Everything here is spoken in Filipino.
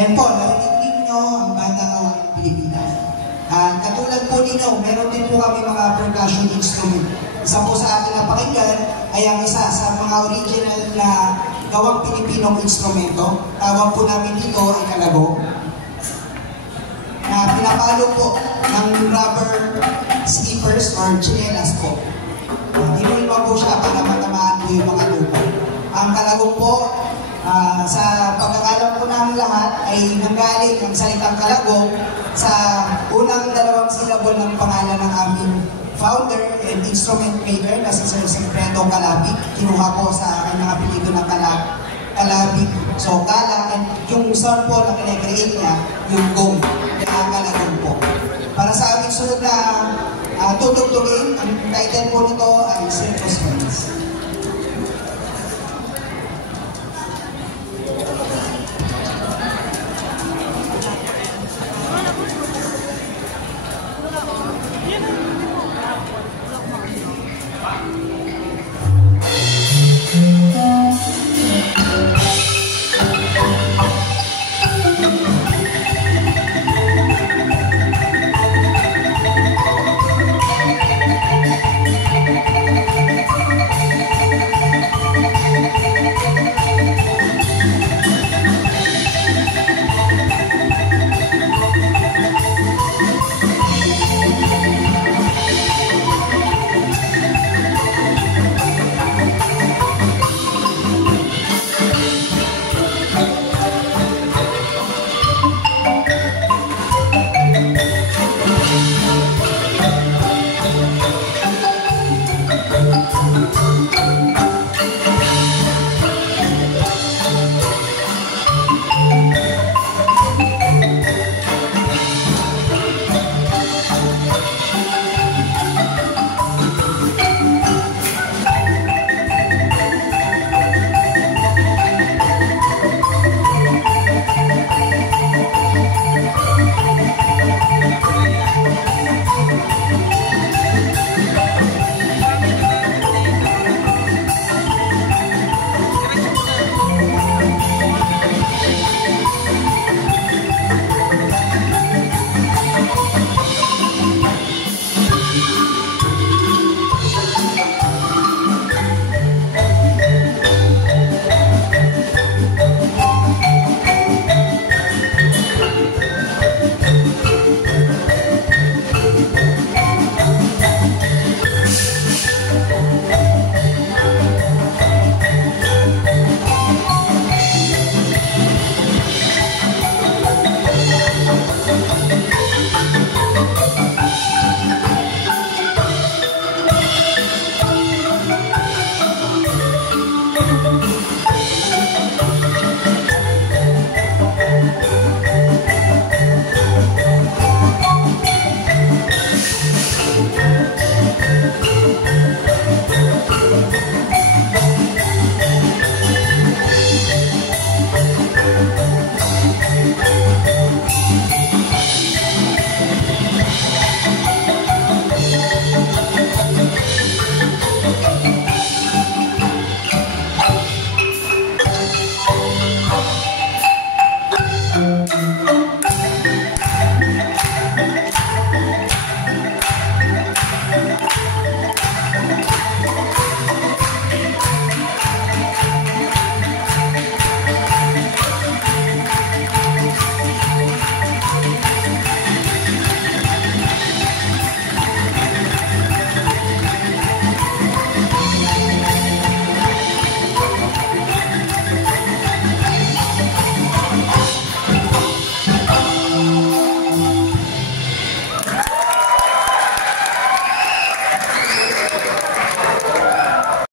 Ayan po, narinig nyo ang Banda Kawain Pilipinas. Katulad po ninyo, meron din po kami mga percussion instrument. Isa po sa ating napakinggan ay ang isa sa mga original na gawang Pilipinong instrumento. Tawag po namin dito ay kalabog. Na pinapalo po ng rubber slippers or chinelas po. Hinulma po siya para matamaan po yung mga lupa. Ang kalabog po, sa pagkakalam po namin lahat ay nanggaling ang salitang kalagong sa unang dalawang silabol ng pangalan ng aming founder and instrument maker na si Sir Sigfredo Calabig. Kinuha po sa kanyang apelido ng Calabig. So Kala, and yung sound po na kinecreate niya, yung gong, kaya kalagong po. Para sa aming sunod na tutugtugin, ang title po nito ay Circus Friends.